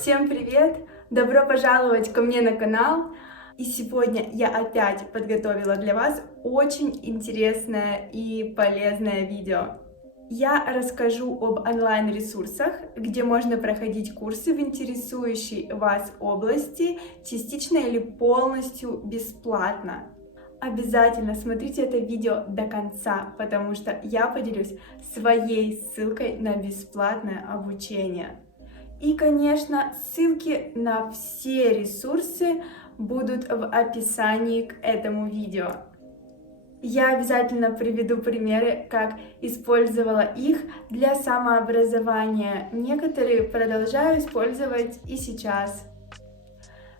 Всем привет! Добро пожаловать ко мне на канал! И сегодня я опять подготовила для вас очень интересное и полезное видео. Я расскажу об онлайн-ресурсах, где можно проходить курсы в интересующей вас области частично или полностью бесплатно. Обязательно смотрите это видео до конца, потому что я поделюсь своей ссылкой на бесплатное обучение. И, конечно, ссылки на все ресурсы будут в описании к этому видео. Я обязательно приведу примеры, как использовала их для самообразования. Некоторые продолжаю использовать и сейчас.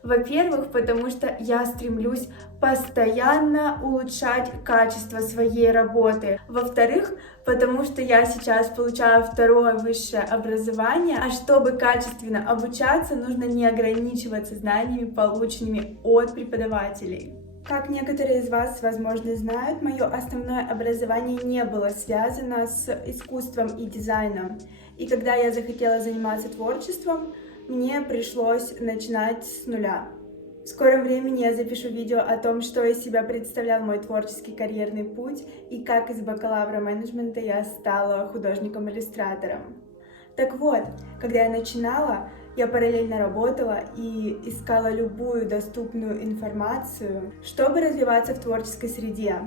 Во-первых, потому что я стремлюсь постоянно улучшать качество своей работы. Во-вторых, потому что я сейчас получаю второе высшее образование, а чтобы качественно обучаться, нужно не ограничиваться знаниями, полученными от преподавателей. Как некоторые из вас, возможно, знают, мое основное образование не было связано с искусством и дизайном. И когда я захотела заниматься творчеством, мне пришлось начинать с нуля. В скором времени я запишу видео о том, что из себя представлял мой творческий карьерный путь и как из бакалавра менеджмента я стала художником-иллюстратором. Так вот, когда я начинала, я параллельно работала и искала любую доступную информацию, чтобы развиваться в творческой среде.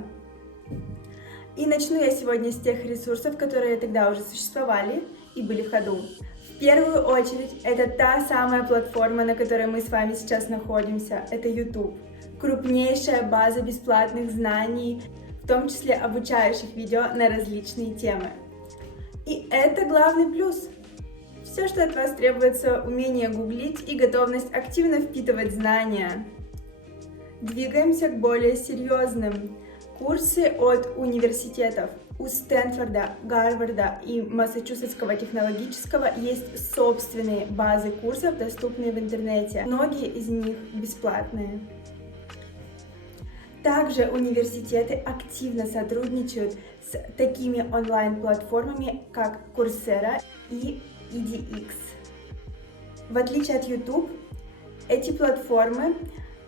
И начну я сегодня с тех ресурсов, которые тогда уже существовали и были в ходу. В первую очередь, это та самая платформа, на которой мы с вами сейчас находимся. Это YouTube. Крупнейшая база бесплатных знаний, в том числе обучающих видео на различные темы. И это главный плюс. Все, что от вас требуется, умение гуглить и готовность активно впитывать знания. Двигаемся к более серьезным. Курсы от университетов. У Стэнфорда, Гарварда и Массачусетского технологического есть собственные базы курсов, доступные в интернете. Многие из них бесплатные. Также университеты активно сотрудничают с такими онлайн-платформами, как Coursera и EDX. В отличие от YouTube, эти платформы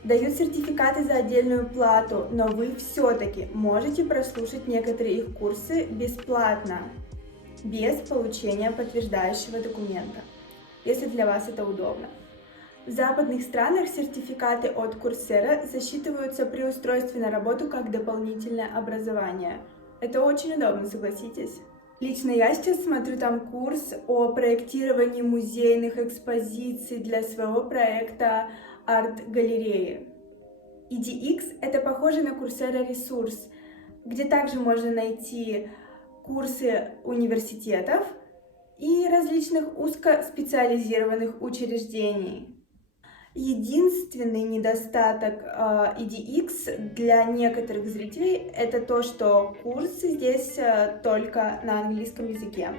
дают сертификаты за отдельную плату, но вы все-таки можете прослушать некоторые их курсы бесплатно, без получения подтверждающего документа, если для вас это удобно. В западных странах сертификаты от Coursera засчитываются при устройстве на работу как дополнительное образование. Это очень удобно, согласитесь? Лично я сейчас смотрю там курс о проектировании музейных экспозиций для своего проекта арт-галереи. EDX — это похоже на Coursera ресурс, где также можно найти курсы университетов и различных узкоспециализированных учреждений. Единственный недостаток EDX для некоторых зрителей — это то, что курсы здесь только на английском языке.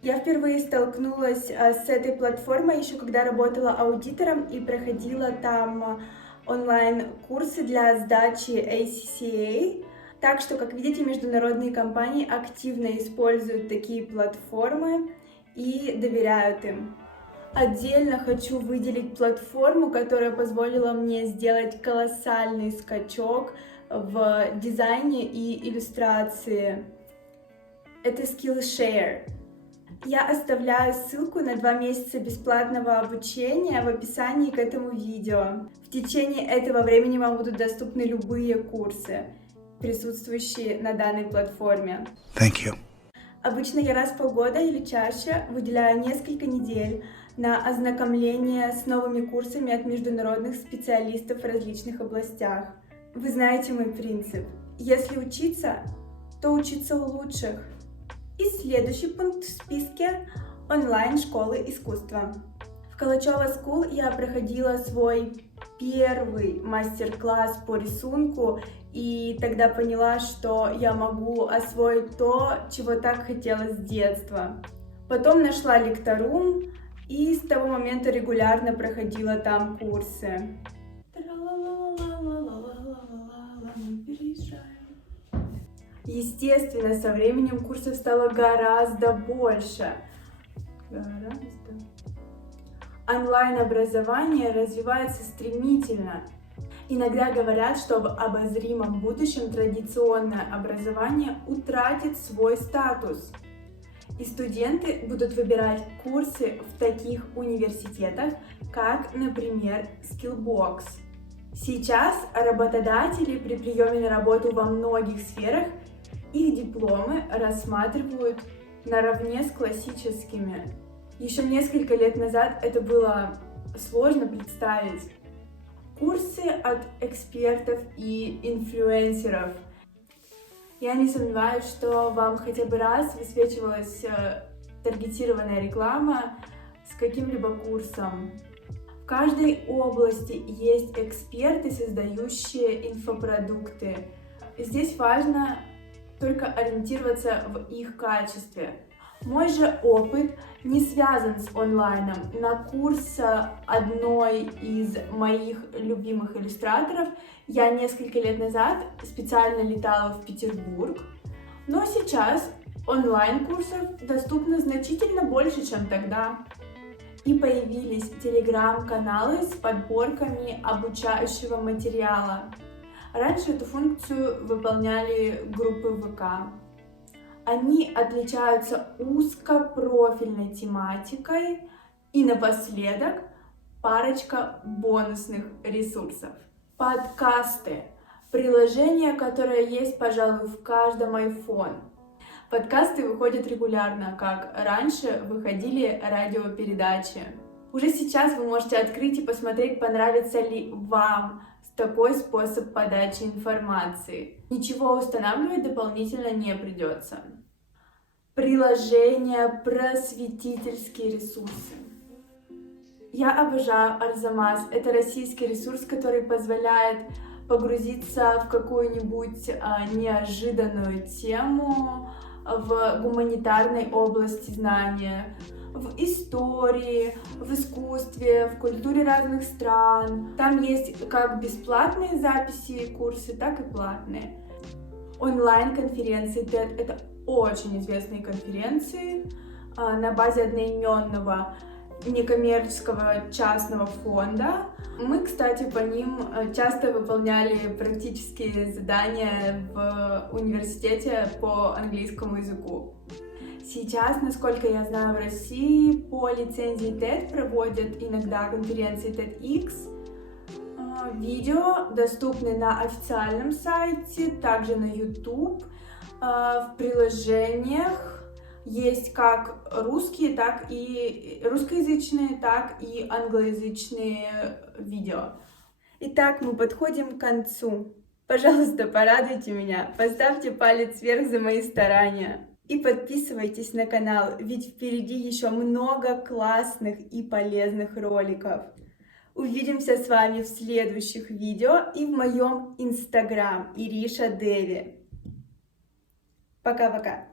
Я впервые столкнулась с этой платформой еще когда работала аудитором и проходила там онлайн-курсы для сдачи ACCA. Так что, как видите, международные компании активно используют такие платформы и доверяют им. Отдельно хочу выделить платформу, которая позволила мне сделать колоссальный скачок в дизайне и иллюстрации. Это Skillshare. Я оставляю ссылку на 2 месяца бесплатного обучения в описании к этому видео. В течение этого времени вам будут доступны любые курсы, присутствующие на данной платформе. Thank you. Обычно я раз в полгода или чаще выделяю несколько недель на ознакомление с новыми курсами от международных специалистов в различных областях. Вы знаете мой принцип. Если учиться, то учиться у лучших. И следующий пункт в списке – онлайн-школы искусства. В Калачева School я проходила свой первый мастер-класс по рисунку и тогда поняла, что я могу освоить то, чего так хотела с детства. Потом нашла лекторум и с того момента регулярно проходила там курсы. Естественно, со временем курсов стало гораздо больше. Онлайн-образование развивается стремительно. Иногда говорят, что в обозримом будущем традиционное образование утратит свой статус. И студенты будут выбирать курсы в таких университетах, как, например, Skillbox. Сейчас работодатели при приеме на работу во многих сферах их дипломы рассматривают наравне с классическими. Еще несколько лет назад это было сложно представить. Курсы от экспертов и инфлюенсеров. Я не сомневаюсь, что вам хотя бы раз высвечивалась таргетированная реклама с каким-либо курсом. В каждой области есть эксперты, создающие инфопродукты. Здесь важно только ориентироваться в их качестве. Мой же опыт не связан с онлайном. На курс одной из моих любимых иллюстраторов я несколько лет назад специально летала в Петербург, но сейчас онлайн-курсов доступно значительно больше, чем тогда. И появились телеграм-каналы с подборками обучающего материала. Раньше эту функцию выполняли группы ВК. Они отличаются узкопрофильной тематикой и напоследок парочка бонусных ресурсов. Подкасты – приложение, которое есть, пожалуй, в каждом iPhone. Подкасты выходят регулярно, как раньше выходили радиопередачи. Уже сейчас вы можете открыть и посмотреть, понравится ли вам такой способ подачи информации. Ничего устанавливать дополнительно не придется. Приложение просветительские ресурсы. Я обожаю Арзамас. Это российский ресурс, который позволяет погрузиться в какую-нибудь неожиданную тему в гуманитарной области знания, в истории, в искусстве, в культуре разных стран. Там есть как бесплатные записи и курсы, так и платные. Онлайн-конференции TED — это очень известные конференции на базе одноименного некоммерческого частного фонда. Мы, кстати, по ним часто выполняли практические задания в университете по английскому языку. Сейчас, насколько я знаю, в России по лицензии TED проводят иногда конференции TEDx. Видео доступны на официальном сайте, также на YouTube. В приложениях есть как русские, так и русскоязычные, так и англоязычные видео. Итак, мы подходим к концу. Пожалуйста, порадуйте меня, поставьте палец вверх за мои старания. И подписывайтесь на канал, ведь впереди еще много классных и полезных роликов. Увидимся с вами в следующих видео и в моем Instagram Ириша Деви. Пока-пока.